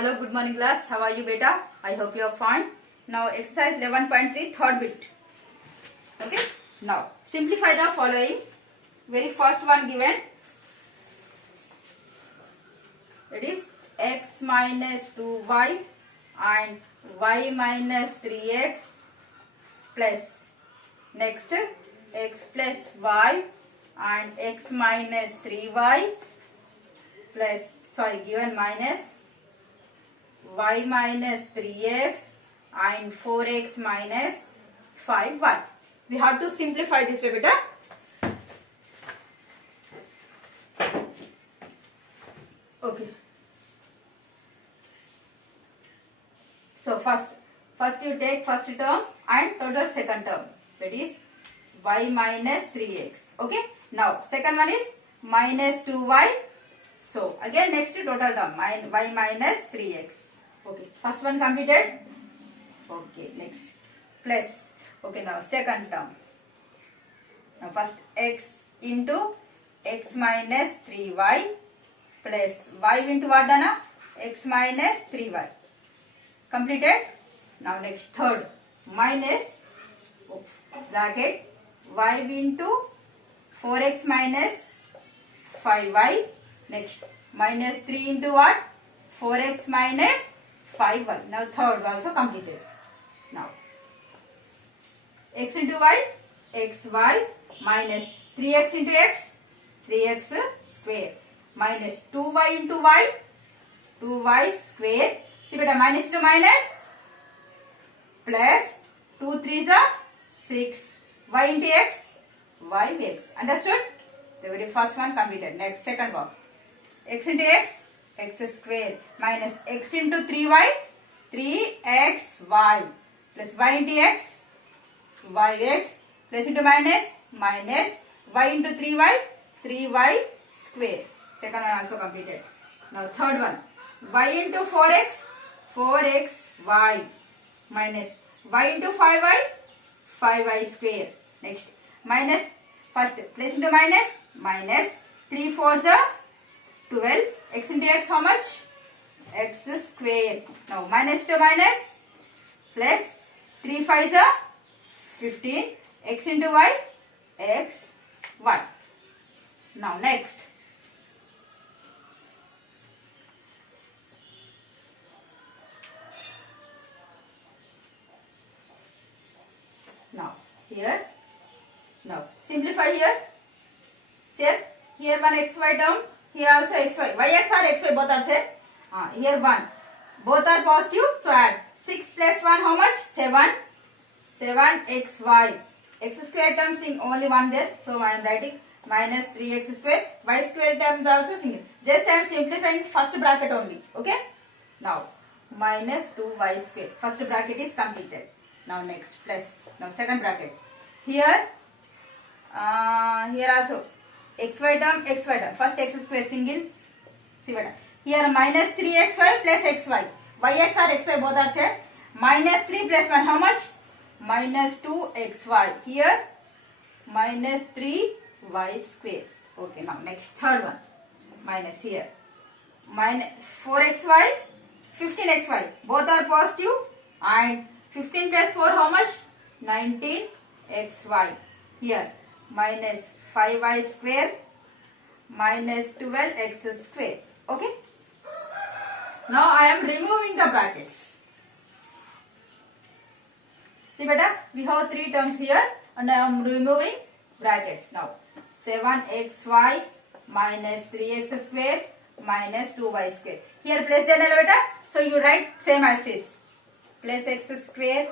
Hello, good morning class. How are you beta? I hope you are fine. Now exercise 11.3 third bit. Okay. Now simplify the following. Very first one given. It is x minus 2y and y minus 3x plus next x plus y and x minus 3y plus given minus y minus 3x and 4x minus 5y. We have to simplify this way beta. Okay. So first you take first term and total second term, that is y minus 3x. Okay. Now second one is minus 2y. So again next total term y minus 3x. Okay. First one completed. Okay. Next plus. Okay. Now second term. Now first x into x minus 3y plus y into what dana? X minus 3y. Completed. Now next third minus bracket y into 4x minus 5y. Next minus 3 into what? 4x minus 5y. Now third also completed. Now x into y, xy minus 3x into x, 3x square minus 2y into y, 2y square. See beta, minus into minus plus 2 3s are 6, y into x, y x. Understood? The very first one completed. Next second box. X into x, x square minus x into 3y, 3xy plus y into x, yx plus into minus, minus y into 3y, 3y square. Second one also completed. Now third one, y into 4x, 4xy minus y into 5y, 5y square. Next minus, first place into minus, minus 3 4s are 12, x into x how much? X square. Now minus to minus plus 3 5s are 15, x into y, x, y. Now next. Now here. Now simplify here. Here one xy term. Here also xy. Yx or xy both are same. Here 1. Both are positive. So add 6 plus 1 how much? 7. 7xy. X square terms in only one there. So I am writing minus 3x square. Y square terms also single. Just I am simplifying first bracket only. Okay. Now minus 2y square. First bracket is completed. Now next plus. Now second bracket. Here also xy term. First x square single. See what? Here minus 3xy plus xy. Yx or xy both are same. Minus 3 plus 1 how much? Minus 2xy. Here minus 3y square. Okay. Now next third one. Minus here. Minus 4xy, 15xy. Both are positive. And 15 plus 4 how much? 19xy. Here minus 5y square minus 12x square. Okay. Now I am removing the brackets. See beta, we have 3 terms here and I am removing brackets. Now 7xy minus 3x square minus 2y square. Here place the beta. So you write same as this. Plus x square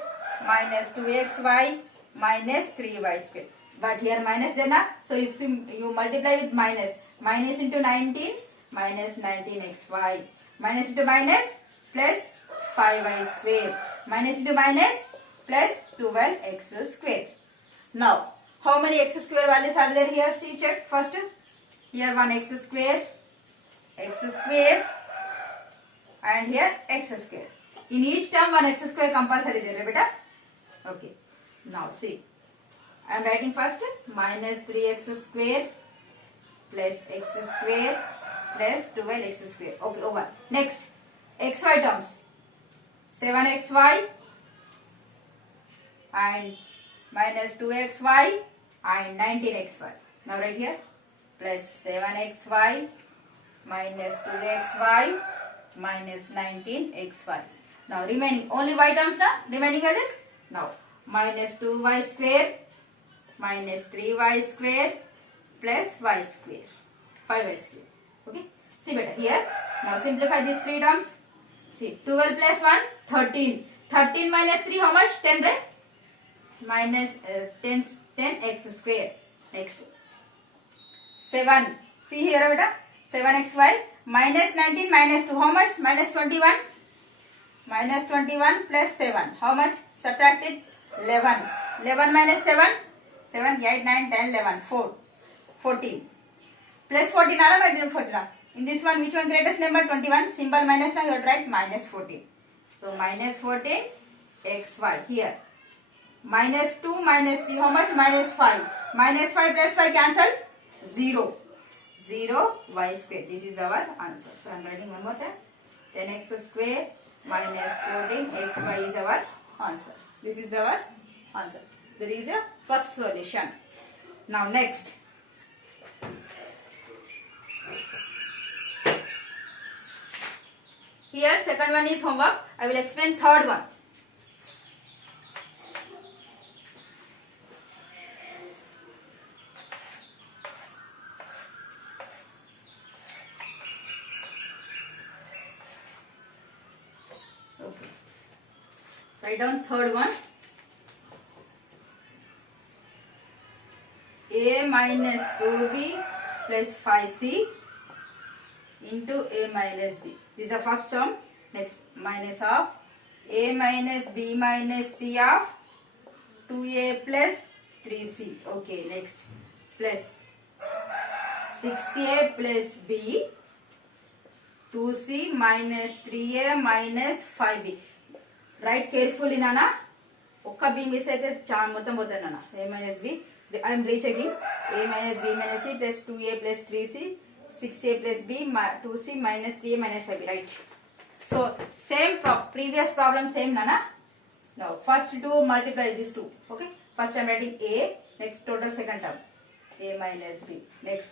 minus 2xy minus 3y square. But here minus dena. So you multiply with minus. Minus into 19 minus 19xy. Minus into minus plus 5y square. Minus into minus plus 12x square. Now how many x square values are there here? See, check first. Here one x square and here x square. In each term one x square compulsory there, beta. Okay. Now see, I am writing first minus 3x square plus x square plus 12x square. Okay, over. Next, xy terms, 7xy and minus 2xy and 19xy. Now right here plus 7xy minus 2xy minus 19xy. Now remaining only y terms now. Remaining values now minus 2y square minus 3y square plus y square, 5y square. Okay. See better here. Now simplify these three terms. See 12 plus 1 13. 13 minus 3 how much? 10, right? Minus 10x square. Next 7. See here beta 7xy minus 19 minus 2 how much? Minus 21. Minus 21 plus 7 how much? Subtract it 11. 11 minus 7 7 8 9 10 11 4 14 plus 14 or 14. In this one which one greatest number? 21. Symbol minus now you have to write minus 14. So minus 14 xy here. Minus 2 minus 3 how much? Minus 5. Minus 5 plus 5 cancel 0. 0 y square. This is our answer. So I am writing one more time. 10x square minus 14 xy is our answer. This is our answer. There is a first solution. Now next. Here second one is homework. I will explain third one. Okay. Write down third one. A minus 2b plus 5c into a minus b. This is the first term. Next minus of a minus b minus c of 2a plus 3c. Okay, next plus 6a plus b 2c minus 3a minus 5b. Write carefully nana. Okka b miss aithe mottam pothadi nana. A minus b. I am rechecking. A minus b minus c plus 2a plus 3c 6a plus b 2c minus 3a minus 5b. Right. So same previous problem same nana. Now first to multiply these two. Okay. First I am writing a. Next total second term a minus b. Next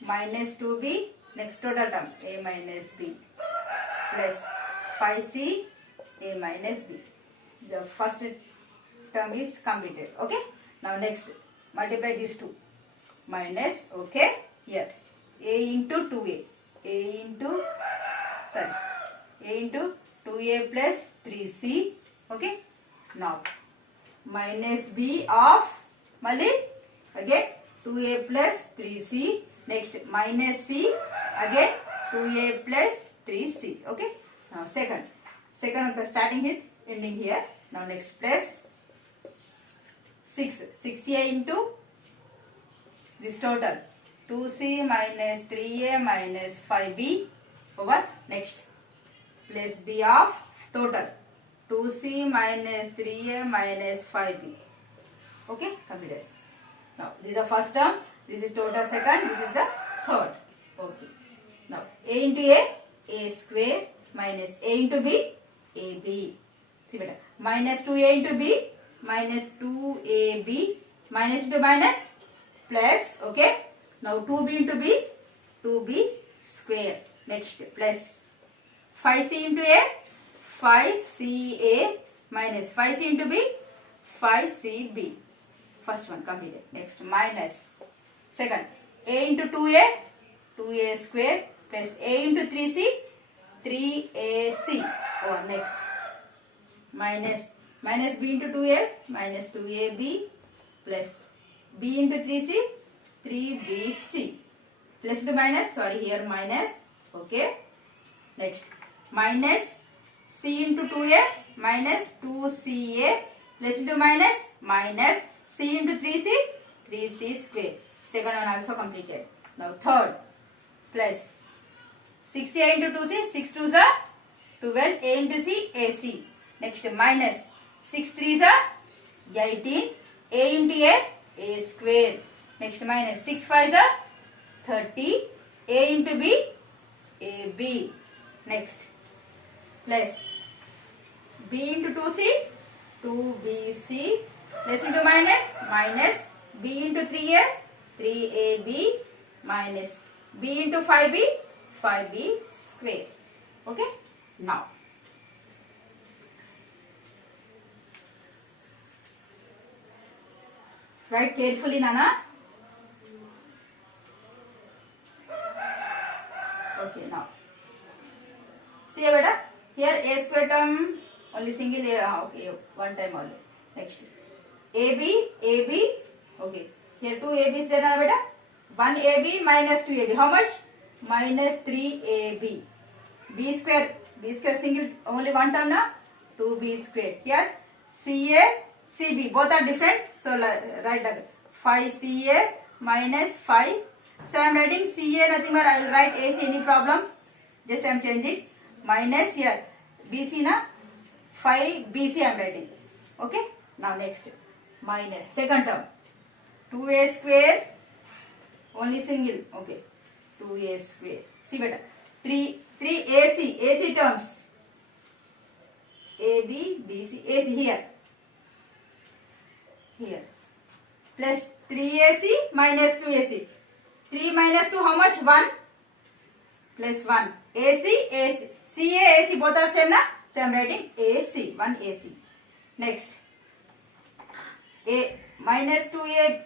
minus 2b. Next total term a minus b plus 5c a minus b. The first term is completed. Okay. Now next multiply these two. Minus. Okay. Here a into 2a. A into 2a plus 3c. Okay. Now minus b of Mali again 2a plus 3c. Next minus c again 2a plus 3c. Okay. Now second of the starting with ending here. Now next plus 6a into this total 2c minus 3a minus 5b over next plus b of total 2c minus 3a minus 5b. Okay, completed. Now this is the first term, this is total second, this is the third. Okay. Now a into a square minus a into b, ab. See better. Minus 2a into b minus 2ab minus into minus plus. Okay. Now 2b into b, 2b square. Next plus 5c into a, 5ca minus 5c into b, 5cb. First one completed. Next minus second a into 2a, 2a square plus a into 3c, 3ac. Or next minus b into 2a minus 2ab plus b into 3c, 3bc. Plus to minus, sorry here minus. Okay. Next minus c into 2a minus 2ca plus into minus c into 3c, 3c square. Second one also completed. Now third plus 6a into 2c, 6 2s are 12, a into c, ac. Next minus 6 3s are 18, a into a square. Next minus 6 5s are 30, a into b, ab. Next plus B into 2C, 2BC, plus into minus, minus B into 3A, 3AB, minus B into 5B, 5B square. Okay, now write carefully, Nana. Okay, now see beta, here A square term only single A, okay, one time only. Next AB, AB, okay, here 2 ABs there are beta, 1 AB minus 2 AB, how much? Minus 3 AB. B square single only one term na, 2B square. Here CA, CB both are different, so write like 5CA minus 5. So I am writing CA nothing but I will write AC, any problem? Just I am changing minus here BC na 5BC I am writing. Okay, now next minus second term 2A square only single, okay, 2A square. See better, 3 AC terms, AB, BC, AC here, plus 3AC minus 2AC, 3 minus 2 how much? 1, plus 1, AC, CA, AC both are same na, so I am writing AC, 1 AC. Next, A minus 2A,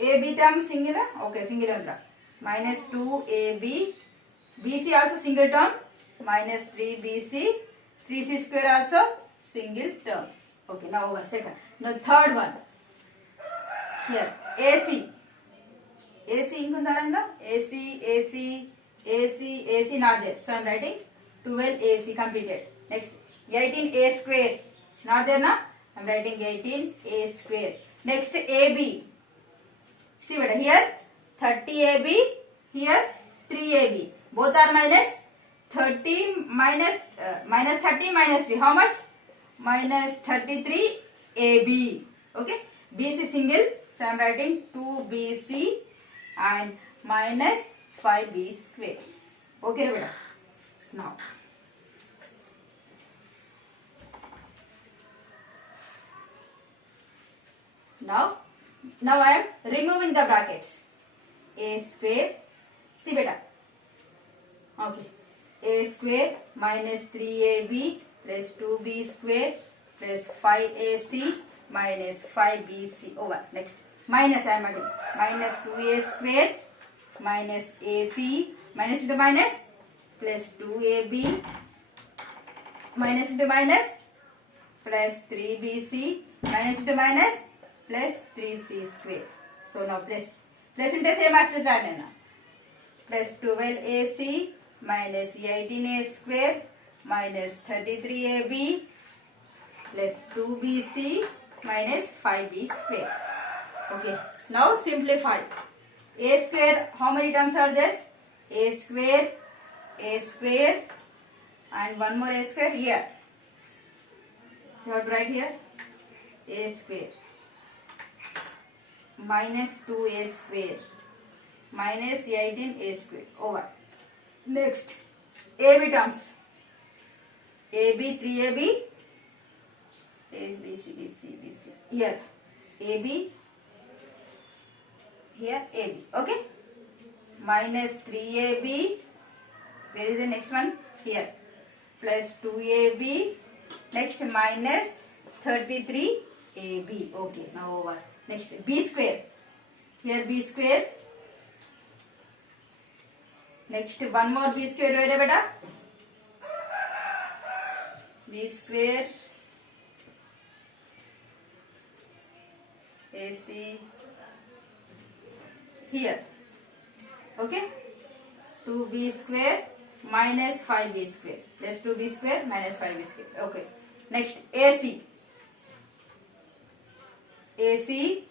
AB term singular, okay, singular, minus 2AB, BC also single term, minus 3BC, 3C square also single term. Okay, now over second. Now third one, here AC, AC AC not there, so I am writing 12 AC completed. Next 18 A square not there na, I am writing 18 A square. Next AB, see what here 30 AB, here 3 AB, both are minus, 30 minus 30 minus 3 how much? Minus 33 AB. Okay, BC single, so I am writing 2BC and minus 5B square. Okay beta, now I am removing the brackets. A square, see beta, okay, A square minus 3AB plus 2B square plus 5AC minus 5BC over. Next minus, I am again minus 2A square minus AC minus into minus plus 2AB minus into minus plus 3BC minus into minus plus 3C square. So now plus into same as start na, plus 12AC minus 18A square minus 33AB plus 2BC minus 5B square. Okay, now simplify. A square, how many terms are there? A square, and one more A square here. You have to write here A square minus 2A square minus 18A square over. Next, AB terms. AB, 3AB, BC. Here, AB, here, AB. Okay? Minus 3AB. Where is the next one? Here. Plus 2AB. Next, minus 33AB. Okay, now over. Next, B square. Here, B square. Next, one more B square. Where is beta? B square. AC. Here. Okay? 2B square minus 5B square. Plus 2B square minus 5B square. Okay. Next, AC. AC.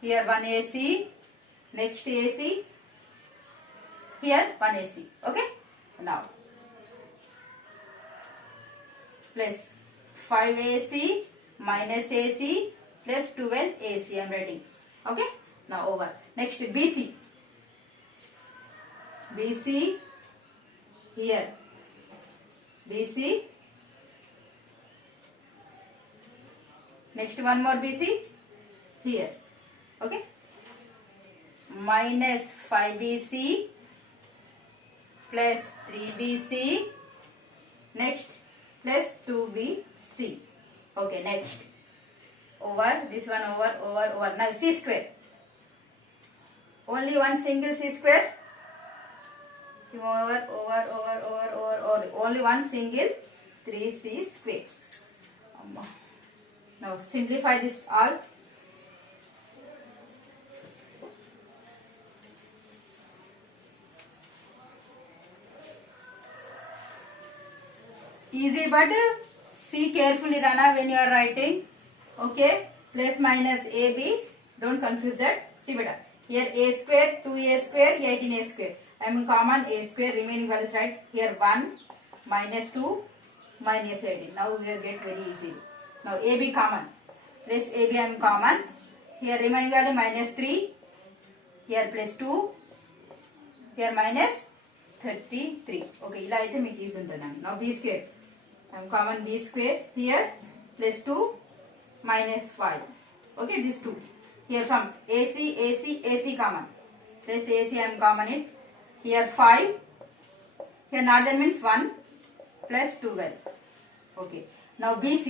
Here, one AC. Next, AC. Here, one AC. Okay? Now, plus 5AC minus AC plus 12 AC I am writing. Okay? Now over. Next BC. BC here. BC Next one more BC here. Okay. Minus 5BC plus 3BC. Next plus 2BC. Okay, next. Over this one, over. Now C square. Only one single C square. Over. Only one single 3C square. Now simplify this all. Easy, but see carefully, Rana, when you are writing. Okay, plus minus AB. Don't confuse that. See better. Here A square, 2A square, 18A square. I am common A square. Remaining values right. Here 1 minus 2 minus 18. Now we will get very easy. Now AB common. Plus AB I am common. Here remaining value minus 3. Here plus 2. Here minus 33. Okay, ila aithe meeku easy untadi. Now B square. I am common B square. Here plus 2 minus 5. Okay, this 2. Here from AC common. Plus AC I am common it. Here 5. Here not then means 1 plus 12. Okay. Now BC.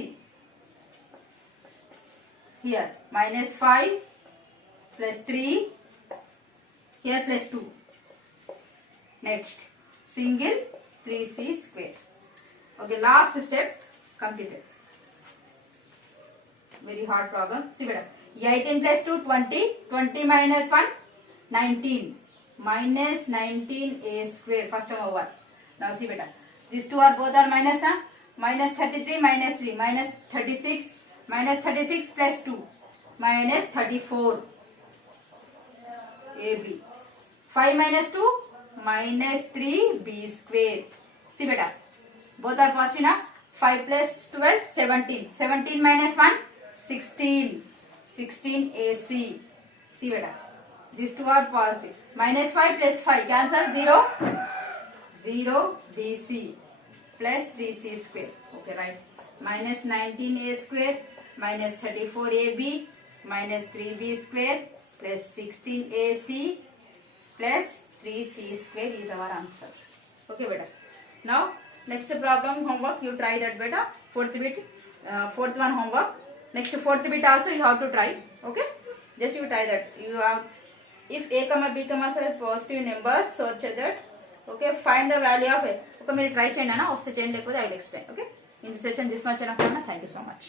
Here minus 5 plus 3. Here plus 2. Next single 3C square. Okay, last step completed. Very hard problem. See better. 18 plus 2 20. 20 minus 1 19. Minus 19A square. First time over. Now see better. These two are both are minus now. Minus 33 minus 3 minus 36. Minus 36 plus 2 minus 34 AB. 5 minus 2 minus 3B square. See better. Both are positive now. 5 plus 12 17. 17 minus 1 16. 16 AC. See better. These two are positive. Minus 5 plus 5 cancel 0. 0 BC plus 3C square. Okay, right. Minus 19A square minus 34AB minus 3B square plus 16AC plus 3C square is our answer. Okay, beta. Now next problem homework you try that beta. Fourth bit, fourth one homework. Next fourth bit also you have to try. Okay, just you try that. You have if A comma B comma are positive numbers, so that okay, find the value of A. Okay, మీరు try చేయండి అన్న, ఒకసారి చేయండి లేకపోతే I will explain. Okay, in this session this much enough. Thank you so much.